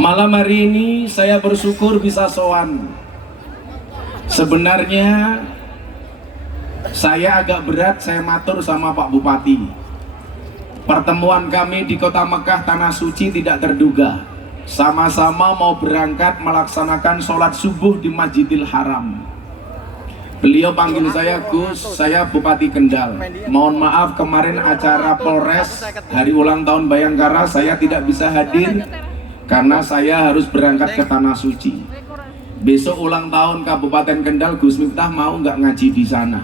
Malam hari ini saya bersyukur bisa sowan. Sebenarnya saya agak berat saya matur sama Pak Bupati. Pertemuan kami di kota Mekah Tanah Suci tidak terduga. Sama-sama mau berangkat melaksanakan sholat subuh di Masjidil Haram. Beliau panggil saya, Gus, saya Bupati Kendal. Mohon maaf kemarin acara Polres hari ulang tahun Bayangkara saya tidak bisa hadir karena saya harus berangkat ke Tanah Suci. Besok ulang tahun Kabupaten Kendal, Gus Miftah mau nggak ngaji di sana?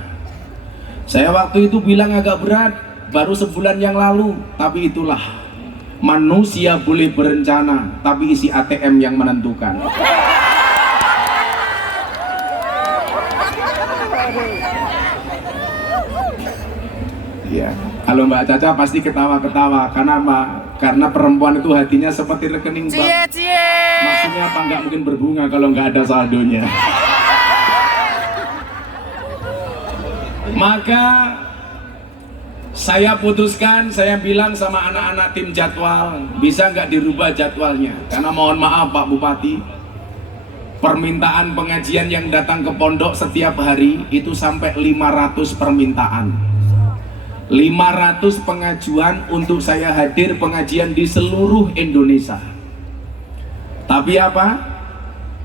Saya waktu itu bilang agak berat, baru sebulan yang lalu. Tapi itulah, manusia boleh berencana, tapi isi ATM yang menentukan. Ya, kalau Mbak Caca pasti ketawa-ketawa. Karena apa? Karena perempuan itu hatinya seperti rekening bank. Maksudnya apa? Nggak mungkin berbunga kalau nggak ada saldonya. Maka saya putuskan, saya bilang sama anak-anak tim jadwal, bisa nggak dirubah jadwalnya? Karena mohon maaf Pak Bupati, permintaan pengajian yang datang ke pondok setiap hari itu sampai 500 permintaan. 500 pengajuan untuk saya hadir pengajian di seluruh Indonesia. Tapi apa?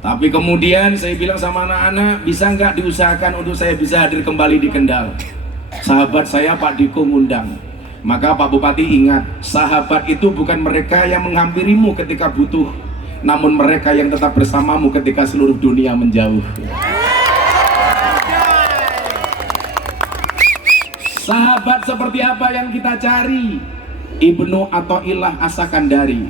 Tapi kemudian saya bilang sama anak-anak, bisa nggak diusahakan untuk saya bisa hadir kembali di Kendal? Sahabat saya Pak Diko ngundang. Maka Pak Bupati ingat, sahabat itu bukan mereka yang menghampirimu ketika butuh, namun mereka yang tetap bersamamu ketika seluruh dunia menjauh. Sahabat seperti apa yang kita cari? Ibnu Athaillah As-Sakandari.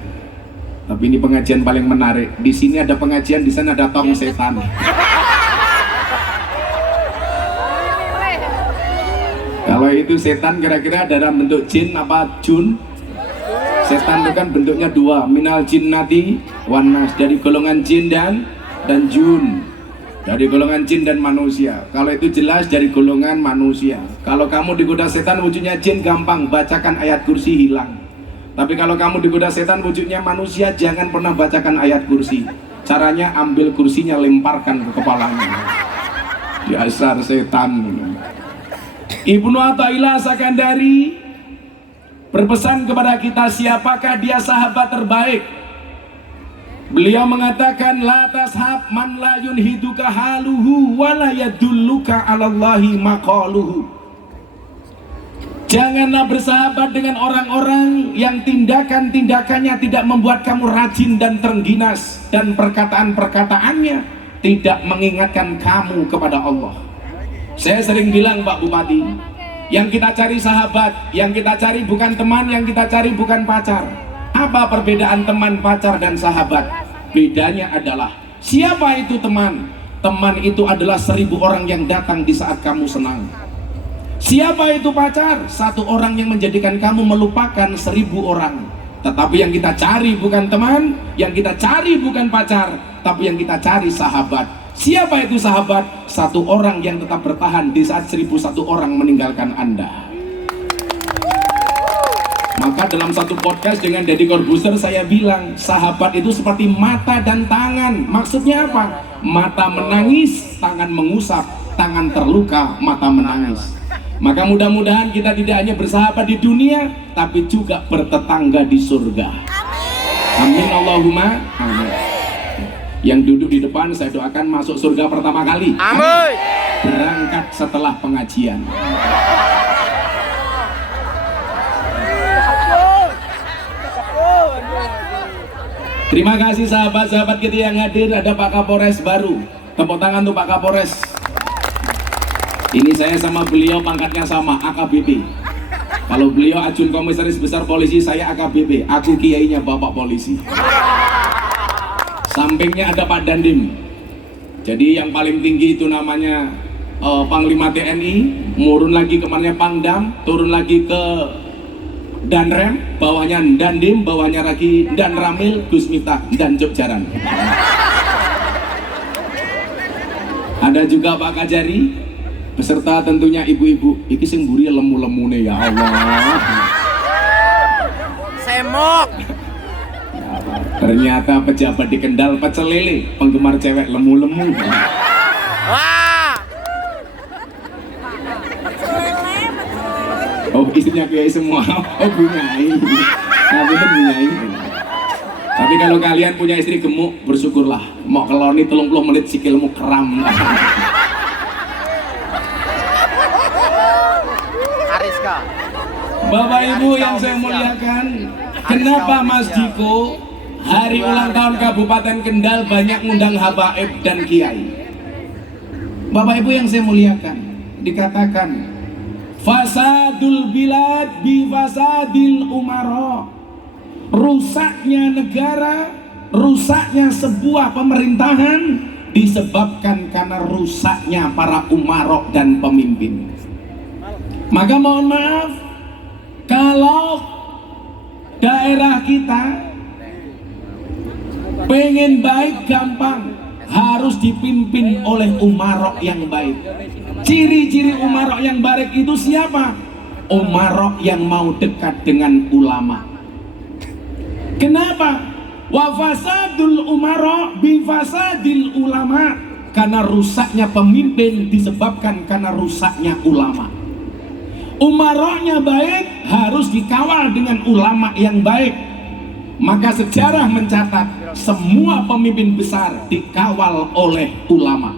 Tapi ini pengajian paling menarik. Di sini ada pengajian, di sana ada tong setan. Kalau itu setan kira-kira dalam bentuk jin apa jun? Setan itu kan bentuknya dua, minal jinnati wan nas, dari golongan jin dan jun. Dari golongan jin dan manusia. Kalau itu jelas dari golongan manusia. Kalau kamu digoda setan wujudnya jin, gampang, bacakan ayat kursi hilang. Tapi kalau kamu digoda setan wujudnya manusia, jangan pernah bacakan ayat kursi. Caranya ambil kursinya, lemparkan ke kepalanya. Dasar setan. Ibnu Athaillah As-Sakandari berpesan kepada kita, siapakah dia sahabat terbaik? Beliau mengatakan, la tashab man la yunhiduka haluhu wa la yadulluka 'alallahi maqaluhu. Janganlah bersahabat dengan orang-orang yang tindakan-tindakannya tidak membuat kamu rajin dan terengginas, dan perkataan-perkataannya tidak mengingatkan kamu kepada Allah. Saya sering bilang Pak Bupati, yang kita cari sahabat, yang kita cari bukan teman, yang kita cari bukan pacar. Apa perbedaan teman, pacar, dan sahabat? Bedanya adalah, siapa itu teman? Teman itu adalah 1000 orang yang datang di saat kamu senang. Siapa itu pacar? Satu orang yang menjadikan kamu melupakan 1000 orang. Tetapi yang kita cari bukan teman, yang kita cari bukan pacar, tapi yang kita cari sahabat. Siapa itu sahabat? Satu orang yang tetap bertahan di saat 1001 orang meninggalkan Anda. Maka dalam satu podcast dengan Deddy Corbuzier saya bilang, sahabat itu seperti mata dan tangan. Maksudnya apa? Mata menangis, tangan mengusap, tangan terluka, mata menangis. Maka mudah-mudahan kita tidak hanya bersahabat di dunia, tapi juga bertetangga di surga. Amin Allahumma amin. Yang duduk di depan saya doakan masuk surga pertama kali. Amin. Berangkat setelah pengajian. Terima kasih sahabat-sahabat kita yang hadir. Ada Pak Kapolres baru. Tepuk tangan untuk Pak Kapolres. Ini saya sama beliau pangkatnya sama, AKBP. Kalau beliau Ajun Komisaris Besar Polisi, saya AKBP. Aku kiainya Bapak Polisi. Sampingnya ada Pak Dandim. Jadi yang paling tinggi itu namanya Panglima TNI. Murun lagi kemarinnya Pangdam. Turun lagi ke Danrem, bawahnya Dandim, bawahnya lagi Dan Ramil, Gus Miftah, dan Jogjaran. Ada juga Pak Kajari, beserta tentunya ibu-ibu. Iki sing mburi lemu-lemune ya Allah. Semok. Ya Allah. Ternyata pejabat di Kendal pecel lele, penggemar cewek lemu-lemu. Wah. Oh, istrinya kayak semua. Oh, bunyai. Nah, bener bunyai. Tapi kalau kalian punya istri gemuk, bersyukurlah. Mau keloni 30 menit sikilmu kram. Ariska. Bapak Ibu yang saya muliakan, kenapa Mas Diko hari ulang tahun Kabupaten Kendal banyak ngundang habaib dan kiai? Bapak Ibu yang saya muliakan, dikatakan fasadul bilad bi fasadil umara. Rusaknya negara, rusaknya sebuah pemerintahan disebabkan karena rusaknya para umarok dan pemimpin. Maka mohon maaf, kalau daerah kita pengen baik gampang, harus dipimpin oleh umarok yang baik. Ciri-ciri umarok yang baik itu siapa? Umarok yang mau dekat dengan ulama. Kenapa? Wa fasadul umara bi fasadil ulama. Karena rusaknya pemimpin disebabkan karena rusaknya ulama. Umaroknya baik harus dikawal dengan ulama yang baik. Maka sejarah mencatat semua pemimpin besar dikawal oleh ulama.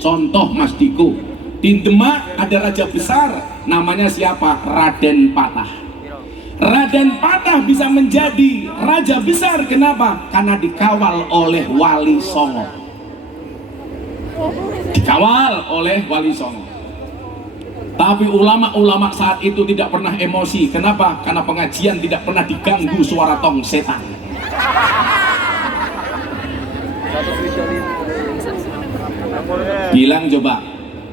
Contoh Mas Diko, di Demak ada raja besar namanya siapa? Raden Patah. Raden Patah bisa menjadi raja besar, kenapa? Karena dikawal oleh Wali Songo. Dikawal oleh Wali Songo. Tapi ulama-ulama saat itu tidak pernah emosi. Kenapa? Karena pengajian tidak pernah diganggu suara tong setan. Bilang coba,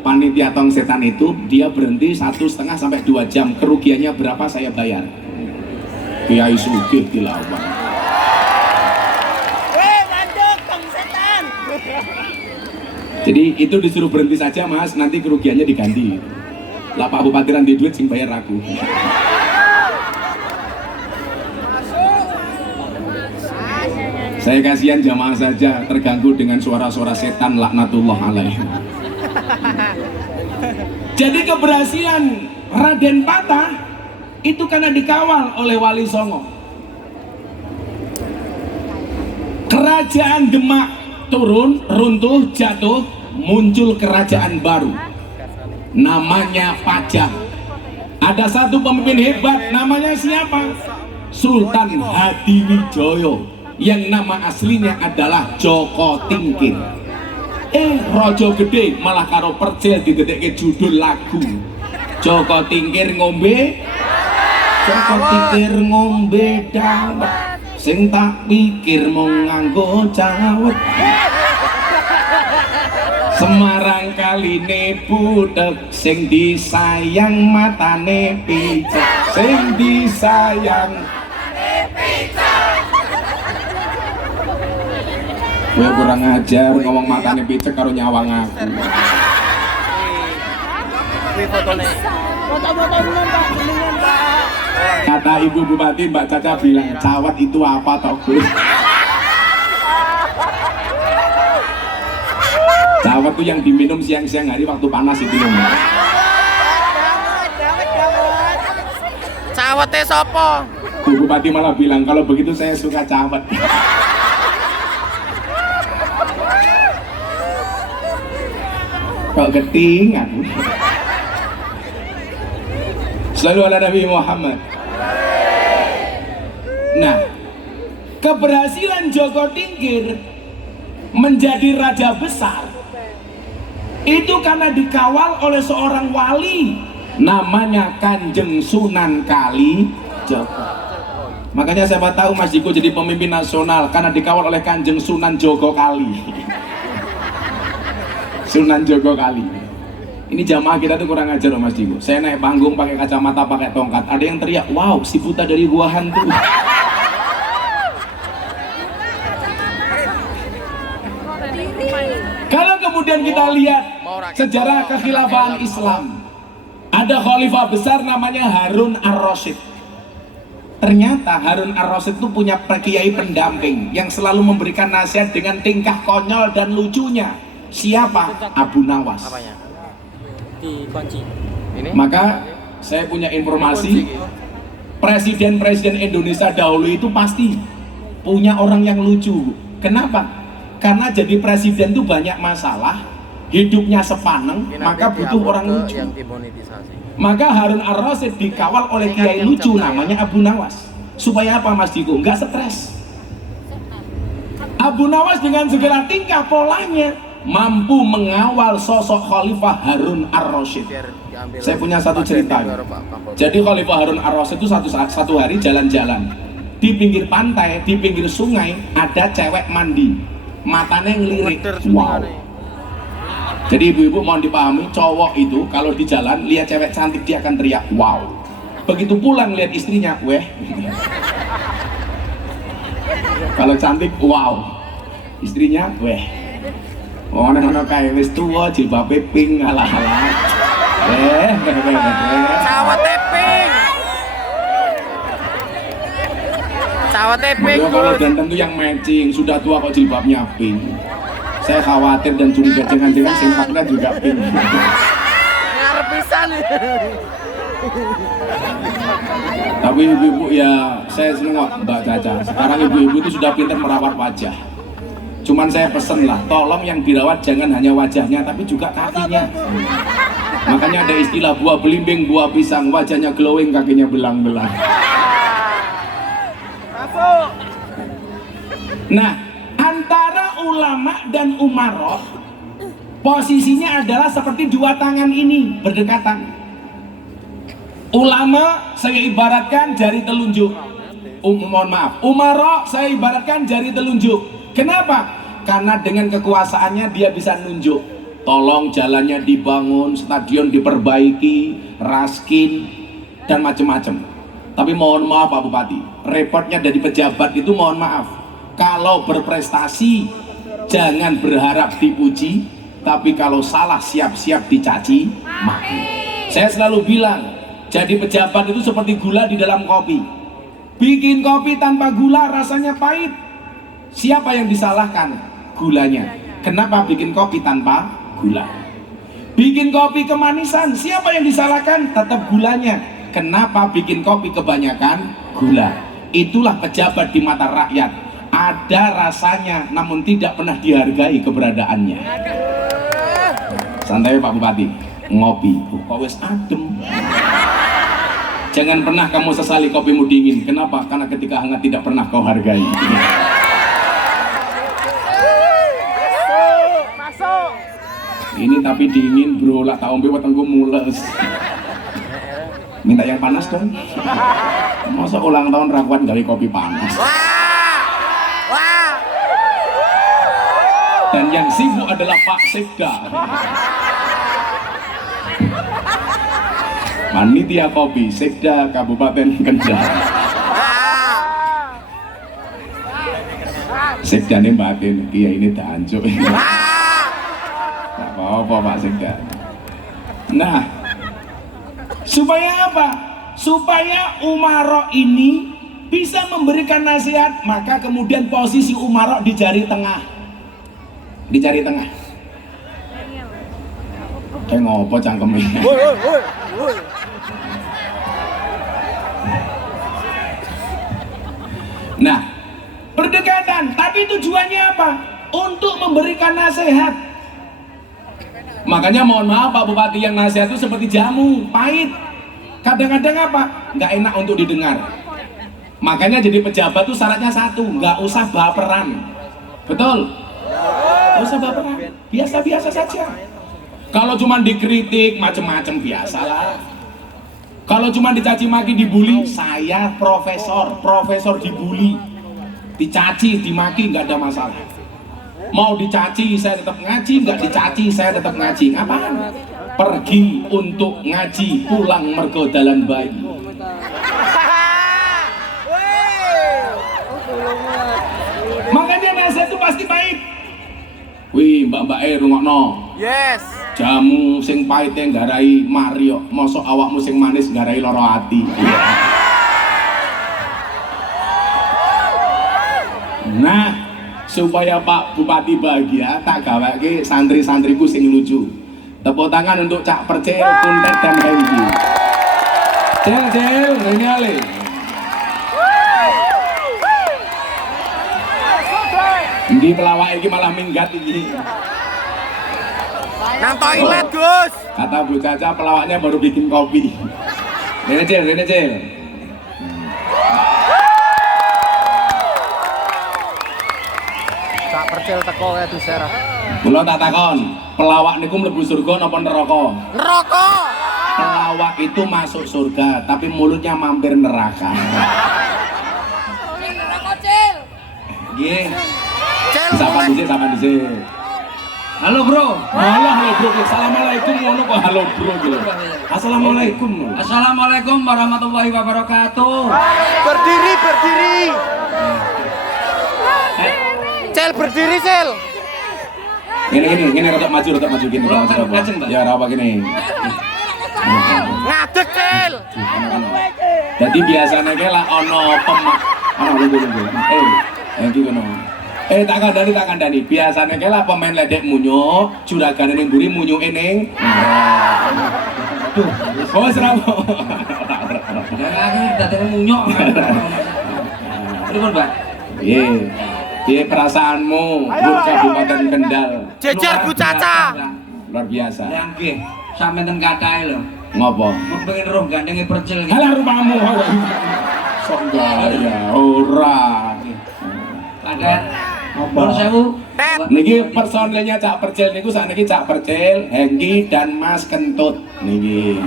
panitia tong setan itu dia berhenti 1,5 sampai 2 jam. Kerugiannya berapa saya bayar? Kiai Sugih dilawan. Mandok tong setan. Jadi itu disuruh berhenti saja Mas, nanti kerugiannya diganti. Lah Pak Bupati ranti duit sing bayar aku. Saya kasihan jamaah saja terganggu dengan suara-suara setan laknatullah alaih. Jadi keberhasilan Raden Patah itu karena dikawal oleh Wali Songo. Kerajaan Demak turun, runtuh, jatuh, muncul kerajaan baru. Namanya Pajang. Ada satu pemimpin hebat, namanya siapa? Sultan Hadiwijoyo, yang nama aslinya adalah Joko Tingkir. Rojo gede malah karo percil didetekke judul lagu. Joko Tingkir ngombe, Joko Tingkir ngombe dawet, sing tak pikir mung nganggo cawet. Semarang kaline budek, sing disayang matane picek, sing disayang matane picek. Gue kurang ajar ngomong matane picek karo nyawang aku. Kuwi fotone. Foto-foto dengan Pak, dengan Pak. Kata Ibu Bupati Mbak Caca bilang, cawat itu apa toh Gus? Cawat tuh yang diminum siang-siang hari waktu panas itu loh. Cawete sapa? Bu Bupati malah bilang, kalau begitu saya suka cawat. Kok geting aku. Selalu ala Nabi Muhammad. Nah, keberhasilan Joko Tingkir menjadi raja besar itu karena dikawal oleh seorang wali namanya Kanjeng Sunan Kalijogo. Makanya siapa tahu Mas Diko jadi pemimpin nasional karena dikawal oleh Kanjeng Sunan Jogo Kali. Sunan Jogo Kali. Ini jamaah kita tuh kurang ajar loh Mas Diko. Saya naik panggung pakai kacamata, pakai tongkat. Ada yang teriak, wow, si buta dari gua hantu. Kalau kemudian kita lihat sejarah kekhilafahan Islam, ada khalifah besar namanya Harun Ar-Rasyid. Ternyata Harun Ar-Rasyid itu punya kiai pendamping yang selalu memberikan nasihat dengan tingkah konyol dan lucunya. Siapa? Abu Nawas. Apanya? Dikunci. Ini? Maka saya punya informasi, presiden-presiden Indonesia dahulu itu pasti punya orang yang lucu. Kenapa? Karena jadi presiden itu banyak masalah, hidupnya sepaneng, maka butuh orang lucu. Yang dimonetisasi. Maka Harun Ar-Rasyid dikawal oleh kiai lucu namanya Abu Nawas. Supaya apa Mas Diko? Nggak stres. Abu Nawas dengan segala tingkah polanya mampu mengawal sosok Khalifah Harun Ar-Rasyid. Saya punya satu cerita. Jadi Khalifah Harun Ar-Rasyid itu satu hari jalan-jalan di pinggir pantai, di pinggir sungai ada cewek mandi, matanya ngelirik. Wow. Jadi ibu-ibu mohon dipahami, cowok itu kalau di jalan lihat cewek cantik dia akan teriak wow. Begitu pulang lihat istrinya, weh. Kalau cantik wow, istrinya weh. Ono kae wis tuwa jilbabe pink alah-alah. Cawate pink. Cawate pink. Kalau dandan tuh yang matching, sudah tua kok jilbabnya pink. Saya khawatir dan curiga jangan-jangan sempaknya juga pink. Ngarep pisan. Tapi ibu-ibu ya, saya seneng kok Mbak Caca. Sekarang ibu-ibu itu sudah pintar merawat wajah. Cuman saya pesen lah, tolong yang dirawat jangan hanya wajahnya, tapi juga kakinya. Makanya ada istilah buah belimbing, buah pisang, wajahnya glowing, kakinya belang-belang. Nah, antara ulama dan umaroh posisinya adalah seperti dua tangan ini berdekatan. Ulama saya ibaratkan jari telunjuk. Mohon maaf, umaroh saya ibaratkan jari telunjuk. Kenapa? Karena dengan kekuasaannya dia bisa nunjuk. Tolong jalannya dibangun, stadion diperbaiki, raskin dan macam-macam. Tapi mohon maaf Pak Bupati, repotnya dari pejabat itu mohon maaf. Kalau berprestasi jangan berharap dipuji, tapi kalau salah siap-siap dicaci maki. Saya selalu bilang, jadi pejabat itu seperti gula di dalam kopi. Bikin kopi tanpa gula rasanya pahit. Siapa yang disalahkan? Gulanya. Kenapa bikin kopi tanpa gula? Bikin kopi kemanisan. Siapa yang disalahkan? Tetap gulanya. Kenapa bikin kopi kebanyakan gula? Itulah pejabat di mata rakyat. Ada rasanya namun tidak pernah dihargai keberadaannya. Santai Pak Bupati, ngopi kok wis adem. Jangan pernah kamu sesali kopimu dingin. Kenapa? Karena ketika hangat tidak pernah kau hargai. Ini tapi dingin bro, lah tak ombe wetengku mules. Minta yang panas dong. Masa ulang tahun rakuan gawe kopi panas. Dan yang sibuk adalah Pak Sekda. Panitia kopi Sekda Kabupaten Kendal. Sekda ini batin, kiai ini danjuk. Tak apa-apa Pak Sekda. Nah, supaya apa? Supaya umaroh ini bisa memberikan nasihat, maka kemudian posisi umaroh di jari tengah. Di jari tengah. Kayak ngopo cangkemnya. Nah, berdekatan, tapi tujuannya apa? Untuk memberikan nasihat. Makanya mohon maaf Pak Bupati, yang nasihat itu seperti jamu, pahit. Kadang-kadang apa? Nggak enak untuk didengar. Makanya jadi pejabat tuh syaratnya satu, nggak usah baperan. Betul? Nggak usah baperan, biasa-biasa saja. Kalau cuma dikritik macam-macam biasalah. Kalau cuma dicaci maki, dibully, saya profesor dibully, dicaci, dimaki nggak ada masalah. Mau dicaci saya tetap ngaji, nggak dicaci saya tetap ngaji. Apaan? Pergi untuk ngaji, pulang mergo dalan bayi. Makanya nasihat itu pasti pahit. Wih, mbak-mbak rungokno. Yes. Jamu sing pahit yang garai Mario, mosok awakmu sing manis garai loro hati. Nah, supaya Pak Bupati bahagia, tak gaweke santri-santriku sing lucu. Tepuk tangan untuk Cak Percil, Kuntet dan Hengki. Cel, nyale. Di pelawak ini malah minggat ini. Nang toilet, Gus. Kata Bu Caca pelawaknya baru bikin kopi. Rene Cel. Tak percil teko kae diserah. Mula tak takon, pelawak niku mlebu surga napa neraka? Neraka. Pelawak itu masuk surga, tapi mulutnya mampir neraka. Neraka, Cil. Nggih. Cil. Sama dhisik. Halo bro. Halo bro. Assalamualaikum ngono kok halo bro gitu. Assalamualaikum. Assalamualaikum warahmatullahi wabarakatuh. Berdiri. Cil berdiri, Cil. Gini rada maju gini. Kalau kan ngajeng, Pak. Ya rawa gini. Ngadeg, Cil. Jadi biasanya kayak lah ono tunggu. Iki kono. Tak kandani. Biasanya kayak lah pemain ledek munyo, juragane ning mburi munyuke ning. Duh, wis rawo. Dan aku dadi munyok. Pripun, Pak? Piye perasaanmu buat Kabupaten Kendal? Jejer Bu Caca. Luar biasa. Ya nggih, sampeyan kathah lho. Ngopo? Pengen roh gandenge percil iki. Alah rumahmu. Sok gaya ora. Padahal Bon sewu. Niki personilnya Cak Percil niku sakniki Cak Percil, Hengki dan Mas Kentut. Niki.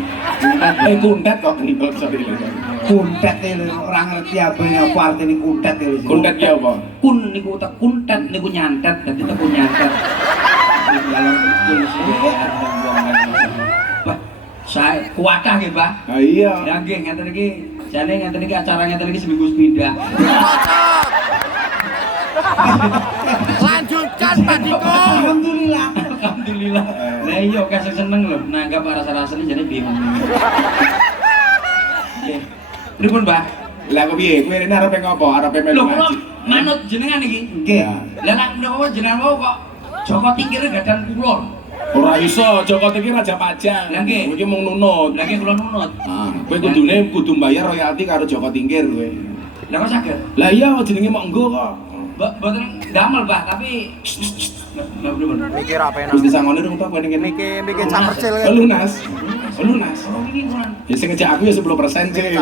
Kuntet kok kentut sorry. Kuntet lho ora ngerti apa artine kuntet lho. Kuntet ki apa? Kun niku tak kuntet niku nyantet, dadi teku nyantet. Pak, saya kuatah nggih, Pak. Ah iya. Ya nggih, ngeten iki. Jane ngeten iki acara ngeten iki seminggu sepindah. Lanjutkan Pak Diko. Alhamdulillah. Alhamdulillah. Lah iya kasih seneng lho nanggap rasa-rasane jane bingung. Nggih. Pripun, Mbak? Lah kok piye? Kowe rene arep ngopo? Arep melu Lho kula ngaji. manut jenengan iki. Nggih. Lah nek menapa jenengan mau kok Joko Tingkir gadan kulon. Ora iso, Joko Tingkir raja pajak. Lah nggih. Kowe iki mung nunut. Lah nggih kula nunut. Kowe kudu mbayar royalti karo Joko Tingkir kowe. Lah kok saged? Lah iya jenenge mok engko kok. Mboten damel, Mbak, tapi Lah pripun? Mikir apa enak. Terus disangone dong tak kowe ning kene. Mikir Cak Percil kan. Lunas. Lunas. Oh ini kurang. Ya sing ngejak aku ya 10% sih.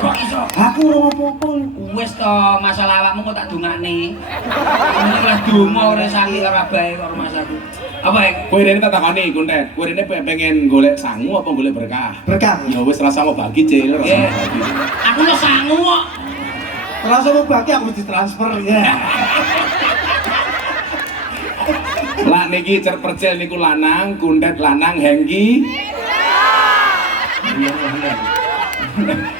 Kok iso? Aku ora apa-apa. Wis to masalah awakmu kok tak dongakne. Ini lah donga ora sakit ora bae karo masaku. Apa ya? Kowe rene tak takoni Kuntet. Kowe rene pengen golek sangu apa golek berkah? Berkah. Ya wis rasa mau bagi Cil, rasa Nggih. mau bagi. Aku yo sangu kok. Rasa mau bagi aku mesti transfer ya. Lah niki Cer Percil niku lanang, Kuntet lanang, Hengki.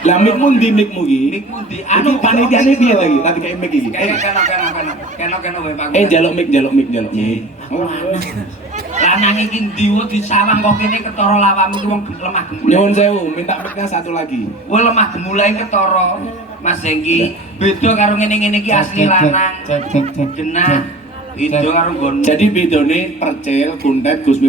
Lah mikmu ndi mikmu iki? Mikmu di Iki panitiane piye to iki? Tadi kayak mik iki. Kena wae Pak. Njaluk mik. Oh, lanang iki ndi wo disawang kok kene ketara lawakmu ki wong lemah gemulai. Nyuwun sewu, minta miknya satu lagi. Kowe lemah gemulai ketara. Mas Zengki, beda karo ngene-ngene iki asli lanang. Genah. Beda karo nggon. Jadi bedone Percil, Kuntet, Gusmi